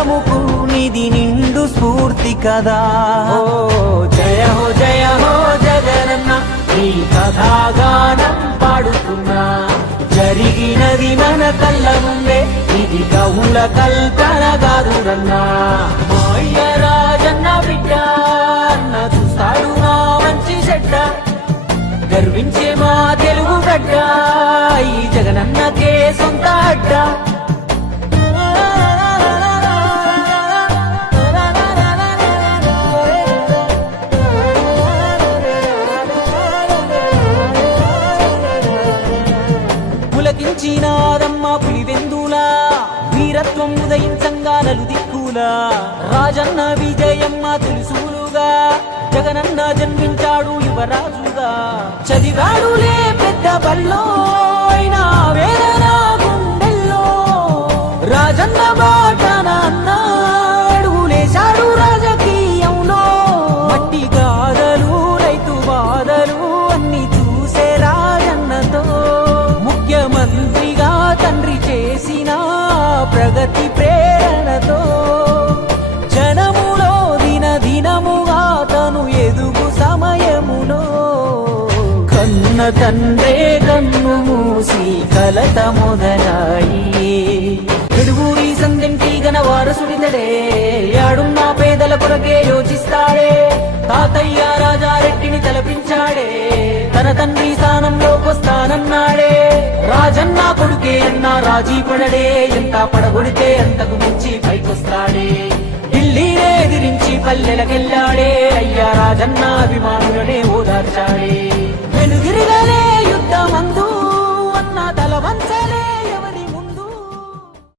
యువతరముకు నిధి నిండు స్ఫూర్తి కదా. ఓ జయ హో జయ హో జగనన్న నీ కథాగానం పాడుతున్నా. జరిగినది మన కళ్ళ ముందే ఇది కవుల కల్పన కాదురన్నా. మాయ రాజన్న బిడ్డ అన్న చూస్తాడు నా మంచి చెడ్డ. గర్వించే మా తెలుగు గడ్డ ఈ జగనన్నకే సొంత అడ్డ. పులకించినాదమ్మ పులివెందులా? వీరత్వం ఉదయించంగా నలు దిక్కులా రాజన్న విజయమ్మ తెలుసులుగా జగనన్న జన్మించాడు యువరాజుగా? చదివాడులే పెద్ద బల్లో అయినా వేదన గుండెల్లో. రాజన్న బాట చేసిన ప్రగతి ప్రేరణతో జనములో దిన దినముగా తను ఎదుగు సమయములో. కన్న తండ్రే కన్ను మూసి కలత మొదలాయి ఎడుగురి సందింటి గన వారసుడితడే యాడున్న పేదల కొరకే యోచిస్తాడే. తాతయ్య రాజారెడ్డిని తలపించాడే తన తండ్రి స్థానం రాజీ పడడే ఎంత పడగొడితే అంతకు మించి పైకొస్తాడే. ఢిల్లీనే ఎదిరించి పల్లెలకెళ్ళాడే అయ్యా రాజన్న అభిమానులనే ఓదార్చాడే.